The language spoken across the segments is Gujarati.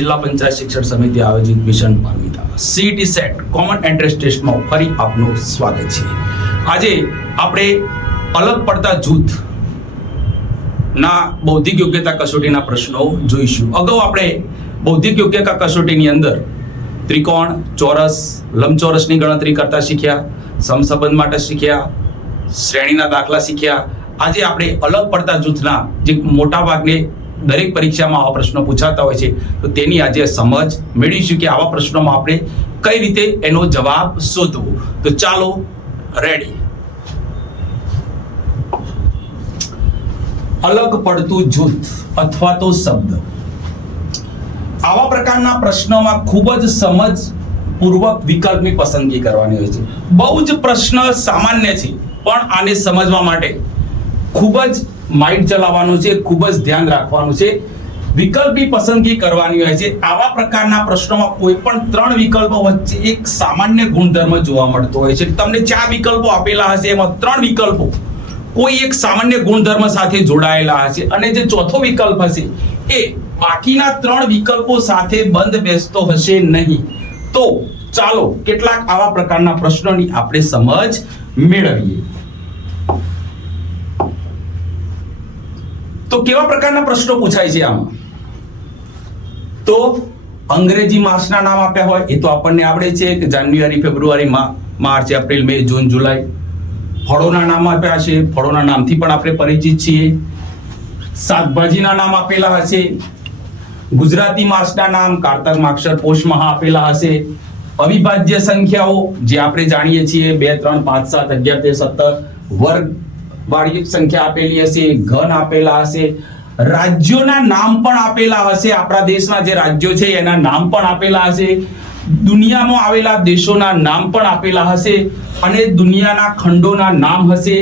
જિલ્લા પંચાયત શિક્ષણ સમિતિ આયોજિત mission Paramita CET CET common entrance ટેસ્ટમાં ફરી આપનું સ્વાગત છે। આજે આપણે અલગ પડતા જૂથ ના બૌદ્ધિક યોગ્યતા કસોટીના પ્રશ્નો જોઈશું। અગાઉ આપણે બૌદ્ધિક યોગ્યતા કસોટીની અંદર ત્રિકોણ, ચોરસ, લંબચોરસની ગણતરી કરતા શીખ્યા, સમસંબંધ માટે શીખ્યા, શ્રેણીના દાખલા શીખ્યા। આજે આપણે અલગ પડતા જૂથના જે મોટા ભાગને દરેક પરીક્ષામાં આવા પ્રશ્નો પૂછાતા હોય છે તો તેની આજે સમજ મેળવીશું કે આવા પ્રશ્નોમાં આપણે કઈ રીતે એનો જવાબ શોધવો। તો ચાલો રેડી। અલગ પડતું જૂથ અથવા તો શબ્દ, આવા પ્રકારના પ્રશ્નોમાં ખૂબ જ સમજપૂર્વક વિકલ્પની પસંદગી કરવાની હોય છે। બહુ જ પ્રશ્ન સામાન્ય છે પણ આને સમજવા માટે ખૂબ જ માઇન્ડ ચલાવવાનું છે, ખૂબ જ ધ્યાન રાખવાનું છે, વિકલ્પની પસંદગી કરવાની હોય છે। આવા પ્રકારના પ્રશ્નોમાં કોઈ પણ ત્રણ વિકલ્પો વચ્ચે એક સામાન્ય ગુણધર્મ જોવા મળતો હોય છે। તમને ચાર વિકલ્પો આપેલા હશે, એમાં ત્રણ વિકલ્પો કોઈ એક સામાન્ય ગુણધર્મ સાથે જોડાયેલા હશે અને જે ચોથો વિકલ્પ હશે એ બાકીના ત્રણ વિકલ્પો સાથે બંધ બેસતો હશે નહીં। તો ચાલો કેટલાક આવા પ્રકારના પ્રશ્નોની આપણે સમજ મેળવીએ। તો કેવા પ્રકારના પ્રશ્નો પૂછાય છે આમાં? તો અંગ્રેજી માસના નામ આપ્યા હોય એ તો આપણને આવડે છે કે જાન્યુઆરી, ફેબ્રુઆરી, માર્ચ, એપ્રિલ, મે, જૂન, જુલાઈ। ફળોના નામ આપ્યા છે, ફળોના નામથી પણ આપણે પરિચિત છીએ। શાકભાજીના નામ આપેલા હશે। ગુજરાતી માસના નામ કારતક, માગશર, પોષ માહ આપેલા હશે। અવિભાજ્ય સંખ્યાઓ જે આપણે જાણીએ છીએ 2, 3, 5, 7, 11, 13, 17 વર્ગ વાળી સંખ્યા આપેલી હશે, ઘન આપેલા હશે। રાજ્યોના નામ પણ આપેલા હશે, આપણા દેશના જે રાજ્યો છે એના નામ પણ આપેલા હશે। દુનિયામાં આવેલા દેશોના નામ પણ આપેલા હશે અને દુનિયાના ખંડોના નામ હશે।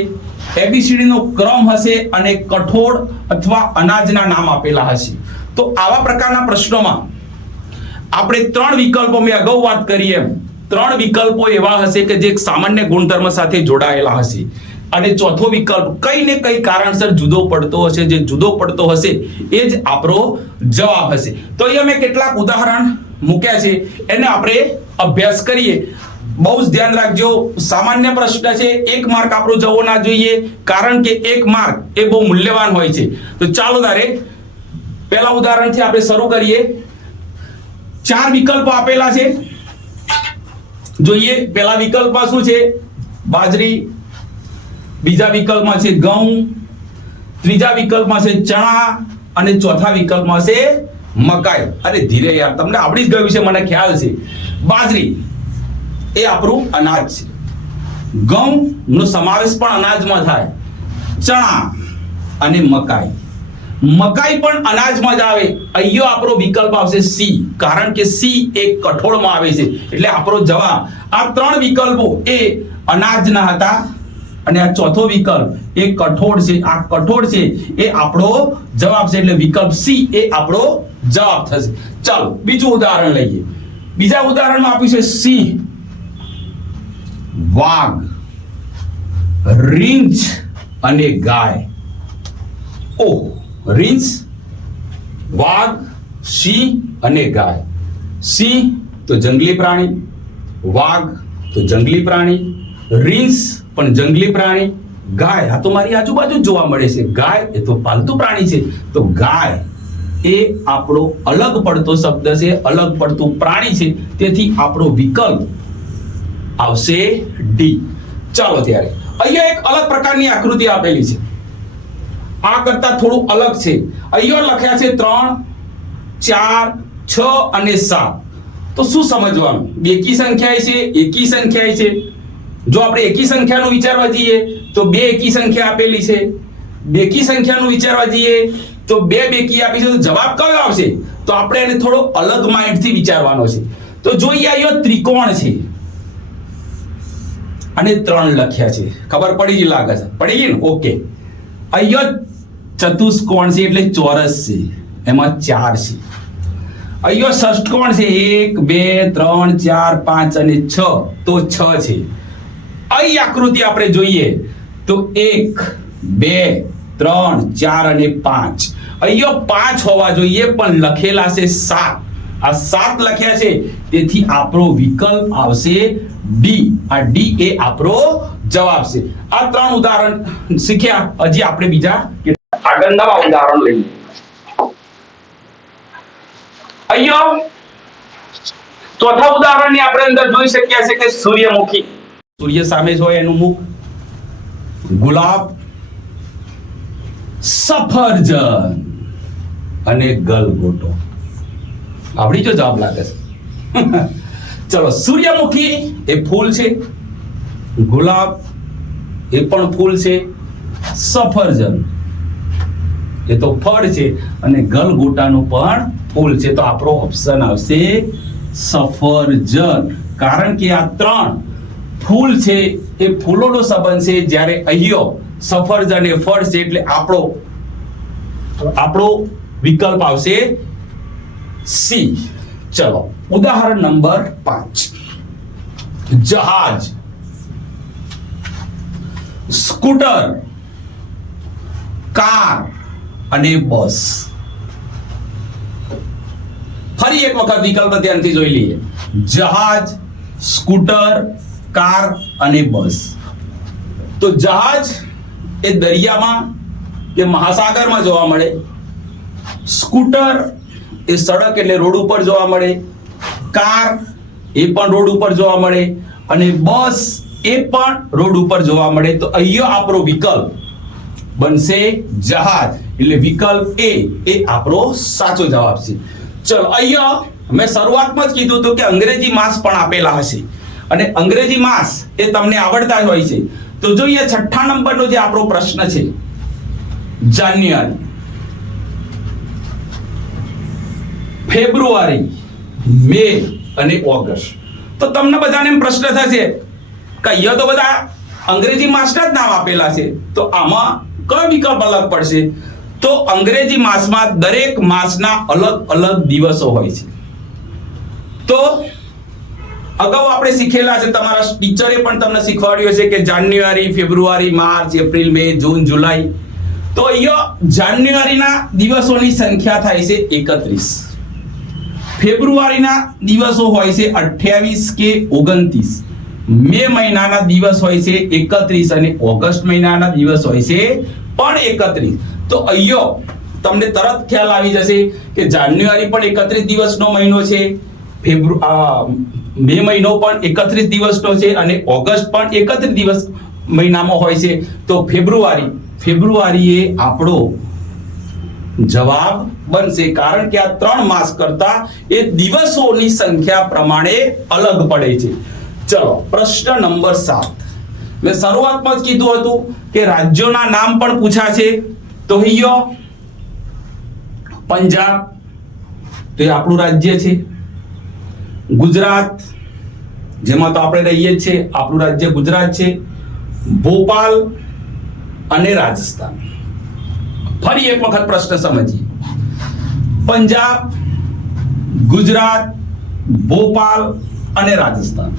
એબીસીડી નો ક્રમ હશે અને કઠોળ અથવા અનાજના નામ આપેલા હશે। તો આવા પ્રકારના પ્રશ્નોમાં આપણે ત્રણ વિકલ્પો, મેં અગાઉ વાત કરી એમ ત્રણ વિકલ્પો એવા હશે કે જે સામાન્ય ગુણધર્મ સાથે જોડાયેલા હશે અને ચોથો વિકલ્પ કઈ ને કઈ કારણસર જુદો પડતો હશે, જે જુદો પડતો હશે એ જ આપણો જવાબ હશે। તો અહીંયા મેં કેટલાક ઉદાહરણ મૂક્યા છે, એને આપણે અભ્યાસ કરીએ। બહુ જ ધ્યાન રાખજો, સામાન્ય પ્રશ્ન છે, 1 માર્ક આપણો જવો ના જોઈએ કારણ કે 1 માર્ક એ બહુ મૂલ્યવાન હોય છે। તો ચાલો તારે પહેલા ઉદાહરણથી આપણે શરૂ કરીએ। 4 વિકલ્પો આપેલા છે, જોઈએ પહેલા વિકલ્પમાં શું છે? બાજરી, બીજા વિકલ્પમાં છે ઘઉં, ત્રીજા વિકલ્પમાં છે ચણા અને ચોથા વિકલ્પમાં છે મકાઈ। અરે ધીરે યાર, તમને આવડી જ ગયું છે મને ખ્યાલ છે। બાજરી એ આપણું અનાજ છે, ઘઉં નો સમાવેશ પણ અનાજમાં થાય, ચણા અને મકાઈ પણ અનાજમાં જ આવે। અહીંયા આપણો વિકલ્પ આવશે સી, કારણ કે સી એ કઠોળમાં આવે છે એટલે આપણો જવાબ આ ત્રણ વિકલ્પો એ અનાજના હતા અને આ ચોથો વિકલ્પ એ કઠોળ છે। આ કઠોળ છે એ આપણો જવાબ છે એટલે વિકલ્પ સી એ આપણો જવાબ થશે। ચાલો બીજું ઉદાહરણ લઈએ। બીજા ઉદાહરણમાં આપ્યું છે સિંહ, વાઘ, રીંછ અને ગાય। ઓ, રીંછ, વાઘ, સિંહ અને ગાય। સિંહ તો જંગલી પ્રાણી, વાઘ તો જંગલી પ્રાણી, રીંછ પણ જંગલી પ્રાણી, ગાય આ તો મારી આજુબાજુ જ જોવા મળે છે, ગાય એ તો પાલતુ પ્રાણી છે। તો ગાય એ આપણો અલગ પડતો શબ્દ છે, અલગ પડતું પ્રાણી છે, તેથી આપણો વિકલ્પ આવશે ડી। ચાલો ત્યારે અહીંયા એક અલગ પ્રકારની આકૃતિ આપેલી છે, આ કરતા થોડું અલગ છે। અહીંયા લખ્યા છે 3, 4, 6 અને 7। તો શું સમજવાનું? બેકી સંખ્યા છે, એકી સંખ્યા છે। જો આપણે એકી સંખ્યાનું વિચારવા જઈએ તો 2 એકી સંખ્યા આપેલી છે, બેકી સંખ્યાનું વિચારવા જઈએ તો 2 બેકી આપી છે, તો જવાબ કયો આવશે? તો આપણે એને થોડો અલગ માઇન્ડથી વિચારવાનો છે। તો જોઈએ અહીંયા ત્રિકોણ છે અને 3 લખ્યા છે, ખબર પડી ગઈ લાગે છે? પડી ગઈ ને? ઓકે। અહીંયા ચતુષ્કોણ છે એટલે ચોરસ છે, એમાં 4 છે। અહીંયા ષષ્ઠકોણ છે 1, 2, 3, 4, 5 અને 6, તો 6 છે। અહીં આકૃતિ આપણે જોઈએ તો 1, 2, 3, 4 અને 5, અહીંયા 5 હોવા જોઈએ પણ લખેલા છે 7, આ 7 લખ્યા છે, તેથી આપણો વિકલ્પ આવશે ડી. આ ડી એ આપણો જવાબ છે. આ 3 ઉદાહરણ શીખ્યા. હજી આપણે બીજા આગળ નવા ઉદાહરણ લઈએ. અહીંયા ચોથા ઉદાહરણની આપણે અંદર જોઈ શકીએ છીએ કે સૂર્યમુખી, સૂર્ય સામે જ હોય એનું મુખ, ગુલાબ, સફરજન અને ગલગોટો. આપણી જો જવાબ લાગે છે. ચલો, સૂર્યમુખી એ ફૂલ છે, ગુલાબ એ પણ ફૂલ છે, સફરજન એ તો ફળ છે અને ગલગોટાનું પણ ફૂલ છે. તો આપણો ઓપ્શન આવશે સફરજન. કારણ કે આ 3 ફૂલ છે એ ફૂલોનો સંબંધ છે, જ્યારે અહીંયા સફરજન એ ફળ છે, એટલે આપણો વિકલ્પ આવશે સી. ચલો, ઉદાહરણ નંબર 5. જહાજ, સ્કૂટર, કાર અને બસ. ફરી એક વખત વિકલ્પ ધ્યાનથી જોઈ લઈએ. જહાજ, સ્કૂટર, કાર અને બસ. તો જહાજ એ દરિયામાં કે મહાસાગરમાં જોવા મળે, સ્કૂટર એ સડક એટલે રોડ ઉપર જોવા મળે, કાર એ પણ રોડ ઉપર જોવા મળે અને બસ એ પણ રોડ ઉપર જોવા મળે. તો અહીંયા આપણો વિકલ્પ બનશે જહાજ. એટલે વિકલ્પ એ આપણો સાચો જવાબ છે. ચલો, અહીંયા મેં શરૂઆતમાં જ કીધું હતું કે અંગ્રેજી માસ પણ આપેલા હશે અને અંગ્રેજી માસ એ તમને આવડતા જ હોય છે. તો જોઈએ 6થા નંબરનો જે આપણો પ્રશ્ન છે, જાન્યુઆરી, ફેબ્રુઆરી, મે અને ઓગસ્ટ. તો તમને બધાને એમ પ્રશ્ન થશે કે અહીંયા તો બધા અંગ્રેજી માસના જ નામ આપેલા છે, તો આમાં કયો વિકલ્પ અલગ પડશે? તો અંગ્રેજી માસમાં દરેક માસના અલગ અલગ દિવસો હોય છે. તો અગાઉ આપણે શીખેલા છે, તમારા ટીચરે પણ તમને શીખવાડ્યું છે કે જાન્યુઆરી, ફેબ્રુઆરી, માર્ચ, એપ્રિલ, મે, જૂન, જુલાઈ. તો અહીંયા જાન્યુઆરીના દિવસોની સંખ્યા થાય છે 31, ફેબ્રુઆરીના દિવસો હોય છે 28 કે 29, મે મહિનાના દિવસ હોય છે 31 અને ઓગસ્ટ મહિનાના દિવસ હોય છે પણ 31. તો અહીંયા તમને તરત ખ્યાલ આવી જશે કે જાન્યુઆરી પણ 31 દિવસનો મહિનો છે, મે મહિનો પણ 31 દિવસનો છે અને ઓગસ્ટ પણ 31 દિવસ મહિનામાં હોય છે. તો ફેબ્રુઆરી એ આપણો જવાબ બનશે, કારણ કે આ 3 માસ કરતા એ દિવસોની સંખ્યા પ્રમાણે અલગ પડે છે. ચલો, પ્રશ્ન નંબર 7. મેં શરૂઆતમાં જ કીધું હતું કે રાજ્યોના નામ પણ પૂછા છે. તો અહીંયા પંજાબ તો એ આપણું રાજ્ય છે, ગુજરાત જેમાં તો આપણે રહીએ છીએ, આપણું રાજ્ય ગુજરાત છે, ભોપાલ અને રાજસ્થાન. ફરી એક વખત પ્રશ્ન સમજીએ. પંજાબ, ગુજરાત, ભોપાલ અને રાજસ્થાન.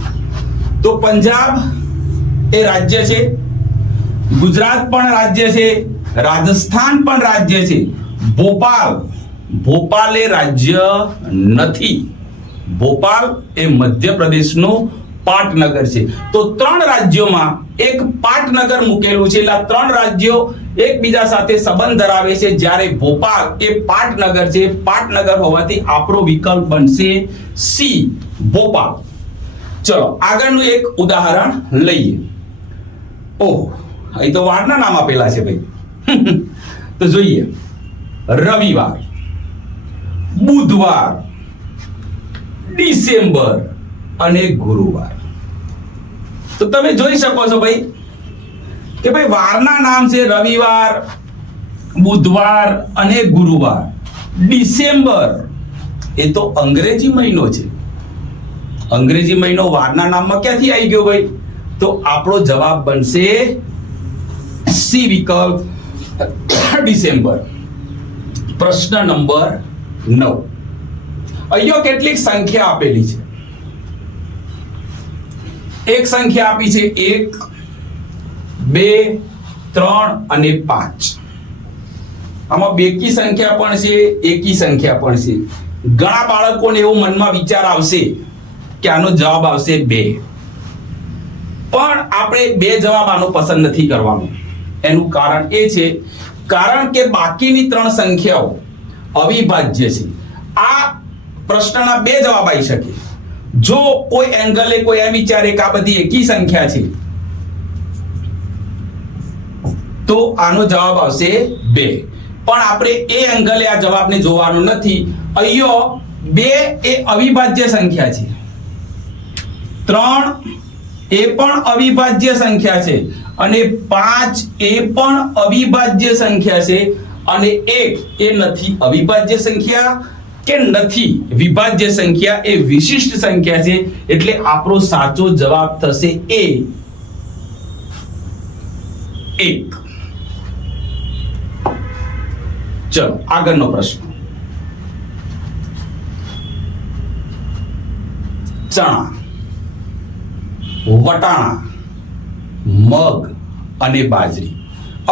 તો પંજાબ એ રાજ્ય છે, ગુજરાત પણ રાજ્ય છે, રાજસ્થાન પણ રાજ્ય છે. ભોપાલ એ રાજ્ય નથી. ભોપાલ એ મધ્યપ્રદેશનું પાટનગર છે. તો 3 રાજ્યોમાં એક પાટનગર મૂકેલું છે, એટલે 3 રાજ્યો એકબીજા સાથે સંબંધ ધરાવે છે, જ્યારે ભોપાલ એ પાટનગર છે. પાટનગર હોવાથી આપણો વિકલ્પ બનશે સી, ભોપાલ. ચલો, આગળનું એક ઉદાહરણ લઈએ. ઓહ, અહીં તો વારના નામ આપેલા છે ભાઈ. તો જોઈએ, રવિવાર, બુધવાર, ડિસેમ્બર અને ગુરુવાર. તો તમે જોઈ શકો છો ભાઈ કે ભાઈ વારના નામ છે રવિવાર, બુધવાર અને ગુરુવાર. ડિસેમ્બર એ તો અંગ્રેજી મહિનો છે. અંગ્રેજી મહિનો વારના નામમાં ક્યાંથી આવી ગયો ભાઈ? તો આપણો જવાબ બનશે સી વિકલ્પ, ડિસેમ્બર. પ્રશ્ન નંબર 9. અહીંયા કેટલીક સંખ્યા આપેલી છે. એક સંખ્યા આપી છે 1, 2, 3 અને 5. આમાં બેકી સંખ્યા પણ છે, એકી સંખ્યા પણ છે. ઘણા બાળકોને એવો મનમાં વિચાર આવશે કે આનો જવાબ આવશે 2, પણ આપણે 2 જવાબ આનો પસંદ નથી કરવાનો. એનું કારણ એ છે કારણ કે બાકીની 3 સંખ્યાઓ અવિભાજ્ય છે. આ પ્રશ્નના 2 જવાબ આવી શકે. જો કોઈ એંગલે કોઈ એમ વિચારે કે આ બધી એકી સંખ્યા છે તો આનો જવાબ આવશે 2, પણ આપણે એ એંગલે આ જવાબને જોવાનું નથી. અહીંયા 2 એ અવિભાજ્ય સંખ્યા છે, 3 એ પણ અવિભાજ્ય સંખ્યા છે, અને 5 એ પણ અવિભાજ્ય સંખ્યા છે, અને 1 એ નથી અવિભાજ્ય સંખ્યા કે નથી વિભાજ્ય સંખ્યા, એ વિશિષ્ટ સંખ્યા છે. એટલે આપણો સાચો જવાબ થશે A, 1. ચલો આગળનો પ્રશ્ન. ચણા, વટાણા, મગ અને બાજરી.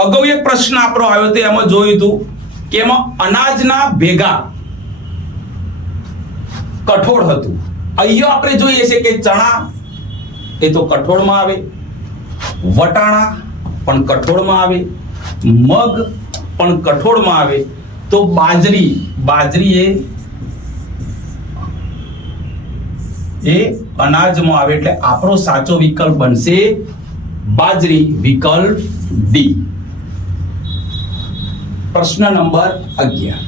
અગાઉ એક પ્રશ્ન આપણો આવ્યો હતો, એમાં જોયું હતું કે એમાં અનાજના ભેગા કઠોળ હતું. અહીંયા આપણે જોઈએ છે કે ચણા એ તો કઠોળમાં આવે, વટાણા પણ કઠોળમાં આવે, મગ પણ કઠોળમાં આવે, તો બાજરી એ અનાજમાં આવે. એટલે આપણો સાચો વિકલ્પ બનશે બાજરી, વિકલ્પ ડી. પ્રશ્ન નંબર 11.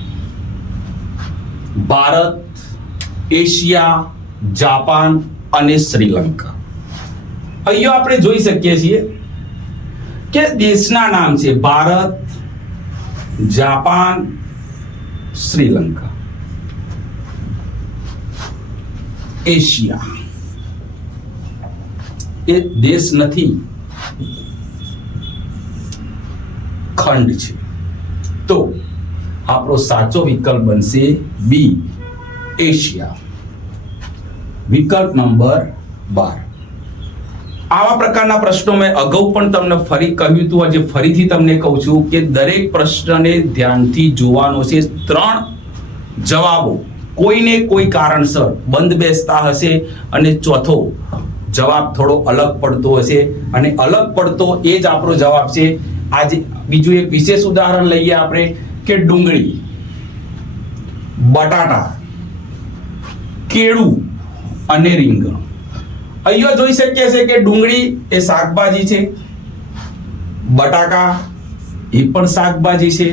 ભારત, એશિયા, જાપાન અને શ્રીલંકા. અહીંયા આપણે જોઈ શકીએ છીએ કે દેશના નામ છે ભારત, જાપાન, શ્રીલંકા. એશિયા એ દેશ નથી, ખંડ છે. તો આપણો સાચો વિકલ્પ બનશે બી, એશિયા, વિકલ્પ નંબર 12. આવા પ્રકારના પ્રશ્નો મેં અગાઉ પણ તમને ફરી કહ્યું હતું, આજે ફરીથી તમને કહું છું કે દરેક પ્રશ્નને ધ્યાનથી જોવાનો છે. 3 જવાબો કોઈને કોઈ કારણસર બંધ બેસતા હશે, અને ચોથો જવાબ થોડો અલગ પડતો હશે, અને અલગ પડતો એ જ આપણો જવાબ છે. આજે બીજું એક વિશેષ ઉદાહરણ લઈએ આપણે કે ડુંગળી, બટાટા, કેળું અને રીંગણ. અહીંયા જોઈ શકીએ છીએ કે ડુંગળી એ શાકભાજી છે, બટાકા એ પણ શાકભાજી છે,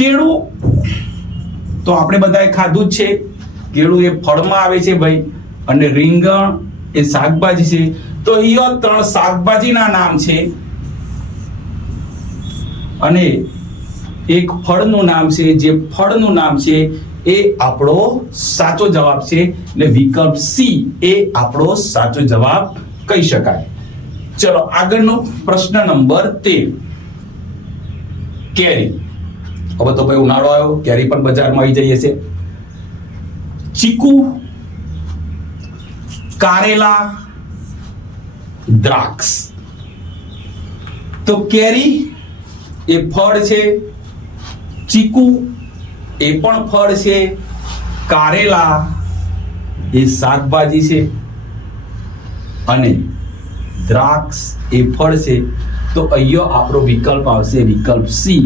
કેળું તો આપણે બધાએ ખાધું જ છે, કેળું એ ફળમાં આવે છે ભાઈ, અને રીંગણ એ શાકભાજી છે. તો અહીંયા 3 શાકભાજીના નામ છે અને એક ફળનું નામ છે. જે ફળનું નામ છે એ આપણો સાચો જવાબ છે, એટલે વિકલ્પ સી એ આપણો સાચો જવાબ કહી શકાય. ચલો આગળનો પ્રશ્ન નંબર 13. કેરી. હવે તો ભાઈ ઉનાળો આવ્યો, કેરી પણ બજારમાં આવી જઈએ છે. ચીકુ, કારેલા, દ્રાક્ષ. તો કેરી એ ફળ છે, ચીકુ એ પણ ફળ છે, કારેલા એ શાકભાજી છે, અને દ્રાક્ષ એ ફળ છે. તો અહીંયા આપણો વિકલ્પ આવશે વિકલ્પ સી,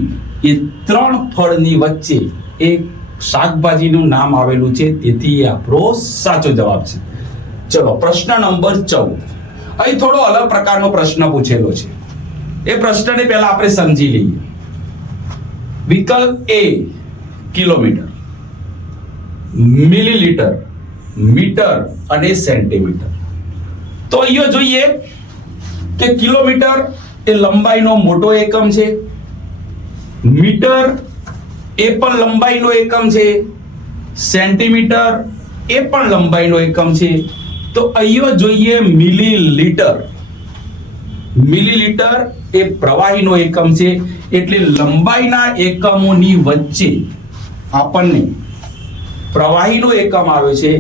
એ 3 ફળની વચ્ચે એક શાકભાજીનું નામ આવેલું છે, તેથી એ આપણો સાચો જવાબ છે. ચલો પ્રશ્ન નંબર 14. અહીં થોડો અલગ પ્રકારનો પ્રશ્ન પૂછેલો છે. એ પ્રશ્નને પહેલા આપણે સમજી લઈએ. વિકલ્પ એ કિલોમીટર, મિલીલીટર, મીટર અને સેન્ટીમીટર. તો અહીંયા જોઈએ કે કિલોમીટર એ લંબાઈનો મોટો એકમ છે, મીટર એ પણ લંબાઈનો એકમ છે, સેન્ટીમીટર એ પણ લંબાઈનો એકમ છે. તો અહીંયા જોઈએ મિલીલીટર. મિલીલીટર એ પ્રવાહીનો એકમ છે, એટલે લંબાઈના એકમોની વચ્ચે આપણને પ્રવાહીનો એકમ આવે છે,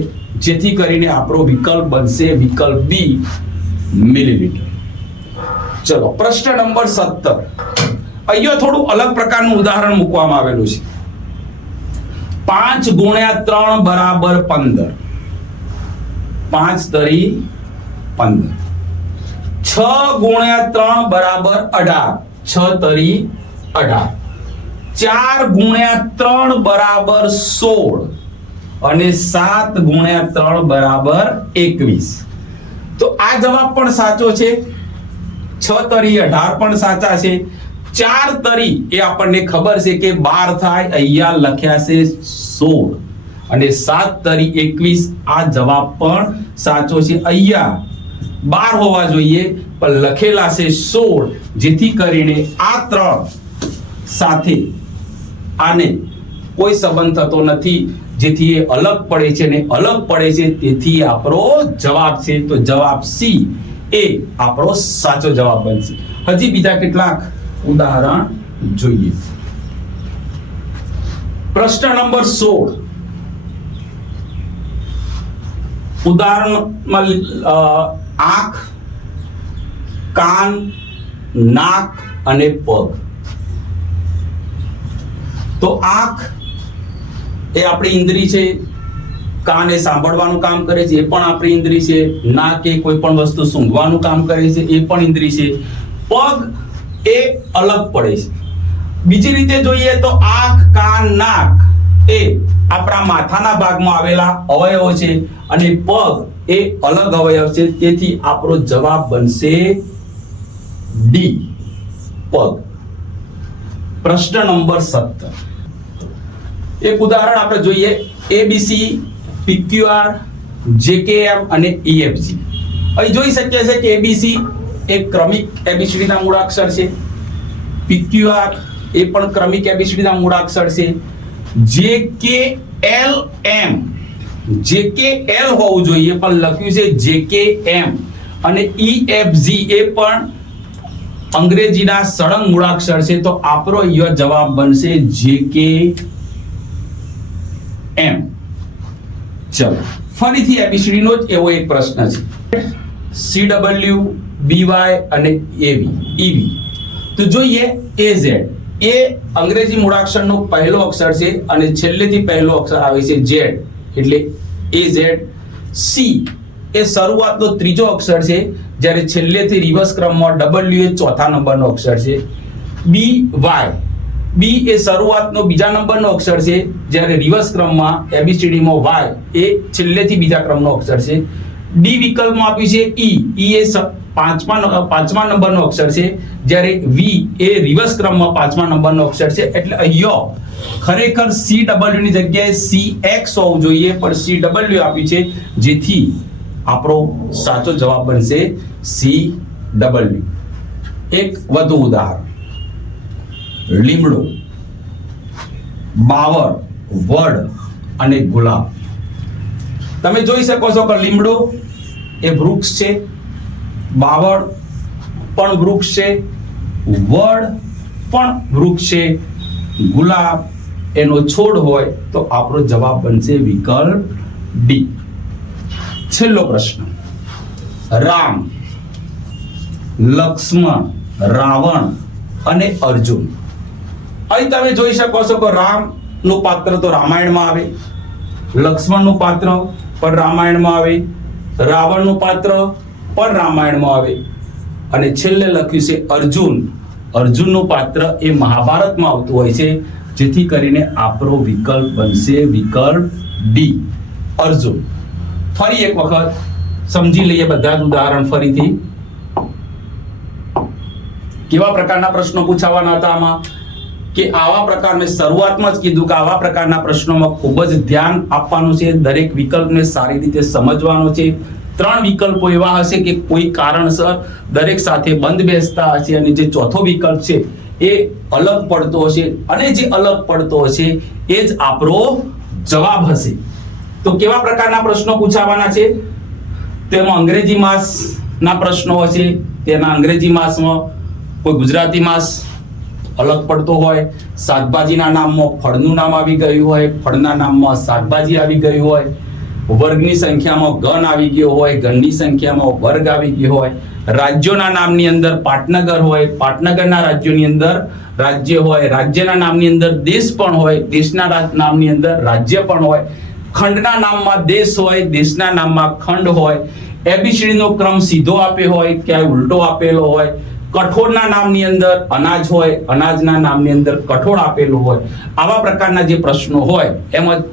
જેથી કરીને આપણો વિકલ્પ બનશે વિકલ્પ બી, મિલીલીટર. ચલો પ્રશ્ન નંબર 17. અહીંયા થોડું અલગ પ્રકારનું ઉદાહરણ મૂકવામાં આવેલું છે. 5 ગુણ્યા 3 બરાબર 15. 5 તરી 15. 6 ગુણ્યા 3 બરાબર 18. 6 તરી 18. 4 ગુણ્યા 3 બરાબર 16 અને 7 ગુણ્યા 3 બરાબર 21. તો આ જવાબ પણ સાચો છે. 6 તરી 18 પણ સાચા છે. 4 તરી એ આપણને ખબર છે કે 12 થાય, અહીંયા લખ્યા છે 16 અને 7 તરી 21. આ જવાબ પણ સાચો છે. અહીંયા 12 હોવા જોઈએ પણ લખેલા છે 16, જેથી કરીને આ 3 સાથે આને કોઈ સંબંધ થતો નથી, જેથી એ અલગ પડે છે ને અલગ પડે છે, તેથી આપણો જવાબ છે તો જવાબ સી એ આપણો સાચો જવાબ બનશે. હજી બીજા કેટલાક ઉદાહરણ જોઈએ. પ્રશ્ન નંબર 16. ઉદાહરણમાં આંખ, કાન, નાક અને પગ. તો આંખ એ આપણી ઇન્દ્રિય છે, કાન એ સાંભળવાનું કામ કરે છે, એ પણ આપણી ઇન્દ્રિય છે. નાક એ કોઈ પણ વસ્તુ સૂંઘવાનું કામ કરે છે, એ પણ ઇન્દ્રિય છે. પગ એ અલગ પડે છે. બીજી રીતે જોઈએ તો આંખ, કાન, નાક એ આપણા માથાના ભાગમાં આવેલા અવયવો છે અને પગ એ અલગ અવયવ છે, તેથી આપણો જવાબ બનશે ડી, પગ. પ્રશ્ન નંબર 17. એક ઉદાહરણ આપણે જોઈએ. એબીસી, પીક્યુઆર, જેકેએમ અને ઈએફજી. અહીં જોઈ શકીએ છીએ કે એબીસી એ ક્રમિક એબીસીડીના મૂળાક્ષર છે. પીક્યુઆર એ પણ ક્રમિક એબીસીડીના મૂળાક્ષર છે. જેકેએલએમ, જેકેએલ હોવું જોઈએ પણ લખ્યું છે જેકેએમ. અને ઈએફજી એ પણ અંગ્રેજીના સળંગ મૂળાક્ષર છે, તો આપણો અહીંયા જવાબ બનશે જેકેએમ. ચલો ફરીથી એબીસીડી નો જ એવો એક પ્રશ્ન છે. CW, BY અને EV. તો જોઈએ AZ એ અંગ્રેજી મૂળાક્ષરનો પહેલો અક્ષર છે અને છેલ્લેથી પહેલો અક્ષર આવે છે Z, એટલે AZ. C એ શરૂઆતનો ત્રીજો અક્ષર છે, જ્યારે છેલ્લેથી રિવર્સ ક્રમમાં W એ ચોથા નંબરનો અક્ષર છે. BY, B એ શરૂઆતનો બીજા નંબરનો અક્ષર છે, જ્યારે રિવર્સ ક્રમમાં ABCDમાં Y એ છેલ્લેથી બીજા ક્રમનો અક્ષર છે. D વિકલ્પમાં આપ્યું છે E એ પાંચમા નંબરનો અક્ષર છે, જ્યારે V એ રિવર્સ ક્રમમાં પાંચમા નંબરનો અક્ષર છે. એટલે અહીંયા ખરેખર CW ની જગ્યાએ CX હોવું જોઈએ, પણ CW આપ્યું છે, જેથી આપણો સાચો જવાબ બનશે CW. એક વધુ ઉદાહરણ. લીમડો, બાવળ, વડ અને ગુલાબ. તમે જોઈ શકો છો કે લીમડો એ વૃક્ષ છે, બાવળ પણ વૃક્ષ છે, વડ પણ વૃક્ષ છે, ગુલાબ એનો છોડ હોય, તો આપણો જવાબ બનશે વિકલ્પ ડી. છેલ્લો પ્રશ્ન. રામ, લક્ષ્મણ, રાવણ અને અર્જુન. અહીં તમે જોઈ શકો છો કે રામ નું પાત્ર તો રામાયણમાં આવે, લક્ષ્મણનું પાત્ર પણ રામાયણમાં આવે, રાવણનું પાત્ર પણ રામાયણમાં આવે, અને છેલ્લે લખ્યું છે અર્જુન. અર્જુનનું પાત્ર એ મહાભારતમાં આવતું હોય છે, જેથી કરીને આપણો વિકલ્પ બનશે વિકલ્પ ડી, અર્જુન. ફરી એક વખત સમજી લઈએ બધા જ ઉદાહરણ ફરીથી. કેવા પ્રકારના પ્રશ્નો પૂછાવાના હતા આમાં, કે આવા પ્રકાર મેં શરૂઆતમાં જ કીધું કે આવા પ્રકારના પ્રશ્નોમાં ખૂબ જ ધ્યાન આપવાનું છે, દરેક વિકલ્પને સારી રીતે સમજવાનો છે. 3 વિકલ્પો એવા હશે કે કોઈ કારણસર દરેક સાથે બંધ બેસતા હશે, અને જે ચોથો વિકલ્પ છે એ અલગ પડતો હશે, અને જે અલગ પડતો હશે એ જ આપણો જવાબ હશે. તો કેવા પ્રકારના પ્રશ્નો પૂછાવાના છે? તેમાં અંગ્રેજી માસના પ્રશ્નો હશે, તેના અંગ્રેજી માસમાં કોઈ ગુજરાતી માસ અલગ પડતો હોય, શાકભાજીના નામમાં ફળનું નામ આવી ગયું હોય, ફળના નામમાં શાકભાજી આવી ગયું હોય, વર્ગની સંખ્યામાં ગણ આવી ગયો હોય, ગણની સંખ્યામાં વર્ગ આવી ગયો હોય, રાજ્યોના નામની અંદર પાટનગર હોય, પાટનગરના રાજ્યોની અંદર રાજ્ય હોય, રાજ્યના નામની અંદર દેશ પણ હોય, દેશના નામની અંદર રાજ્ય પણ હોય, ખંડના નામમાં દેશ હોય, દેશના નામમાં ખંડ હોય, એબીસીડી નો ક્રમ સીધો આપ્યો હોય, ક્યાંય ઉલટો આપેલો હોય, કઠોળના નામની અંદર અનાજ હોય, અનાજના નામની અંદર કઠોળ આપેલું હોય, આવા પ્રકારના જે પ્રશ્નો હોય એમાં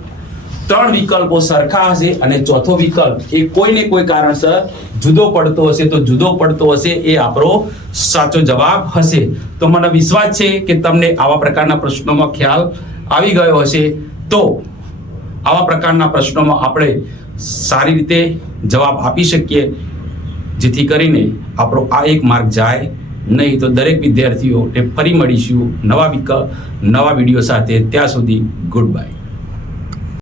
3 વિકલ્પો સરખા હશે અને ચોથો વિકલ્પ એ કોઈને કોઈ કારણસર જુદો પડતો હશે, તો જુદો પડતો હશે એ આપણો સાચો જવાબ હશે. તો મને વિશ્વાસ છે કે તમને આવા પ્રકારના પ્રશ્નોમાં ખ્યાલ આવી ગયો હશે. તો આવા પ્રકારના પ્રશ્નોમાં આપણે સારી રીતે જવાબ આપી શકીએ, જેથી કરીને આપણો આ એક માર્ક જાય નહીં. તો દરેક વિદ્યાર્થીઓને ફરી મળીશું નવા વિડીયો સાથે. ત્યાં સુધી ગુડ બાય.